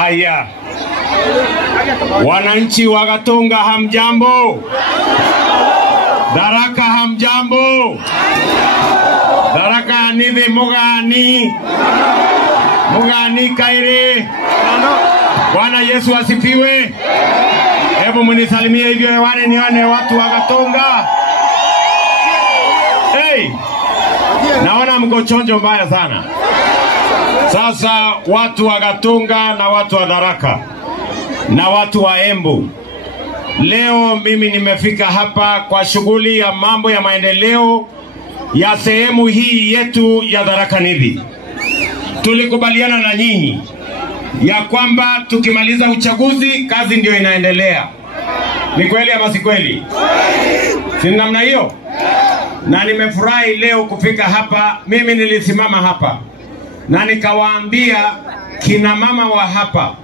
Aya. Wananchi wa Gatunga hamjambo. Tharaka hamjambo. Tharaka nithi mugani. Mugani kaire. Bwana Yesu asifiwe. Hebu mnisalimie hivyo hewani nione watu wa Gatunga. Hey! Naona mko chonjo mbaya sana. Sasa watu wa Gatunga na watu wa Tharaka na watu wa Embu, leo mimi nimefika hapa kwa shughuli ya mambo ya maendeleo ya sehemu hii yetu ya Tharaka Nithi. Tulikubaliana na nyinyi ya kwamba tukimaliza uchaguzi kazi ndio inaendelea. Ni kweli ama si kweli? Si namna hiyo? Na nimefurahi leo kufika hapa. Mimi nilisimama hapa na nikawaambia kina mama wa hapa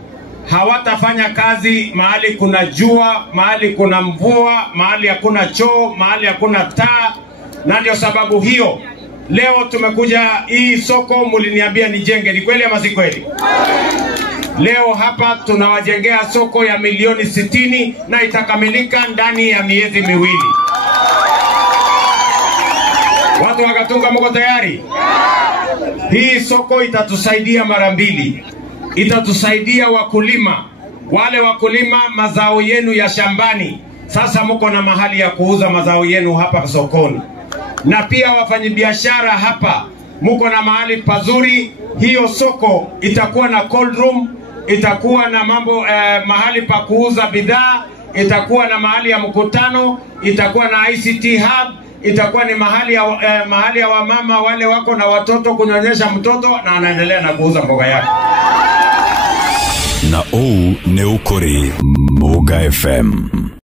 hawatafanya kazi mahali kuna jua, mahali kuna mvua, mahali hakuna choo, mahali hakuna taa. Na ndio sababu hiyo leo tumekuja hii soko muliniambia nijenge. Ni kweli ama si kweli? Leo hapa tunawajengea soko ya milioni 60 na itakamilika ndani ya miezi miwili. Watu wa Gatunga mko tayari? Hii soko itatusaidia mara mbili. Itatusaidia wakulima, wale wakulima mazao yenu ya shambani. Sasa mko na mahali ya kuuza mazao yenu hapa sokoni. Na pia wafanyabiashara hapa mko na mahali pazuri. Hiyo soko itakuwa na cold room, itakuwa na mambo mahali pa kuuza bidhaa, itakuwa na mahali ya mkutano, itakuwa na ICT hub, itakuwa ni mahali ya wamama wale wako na watoto kunyonyesha mtoto na anaendelea na kuuza mboga yake. Na ou ne ukuri Muga FM.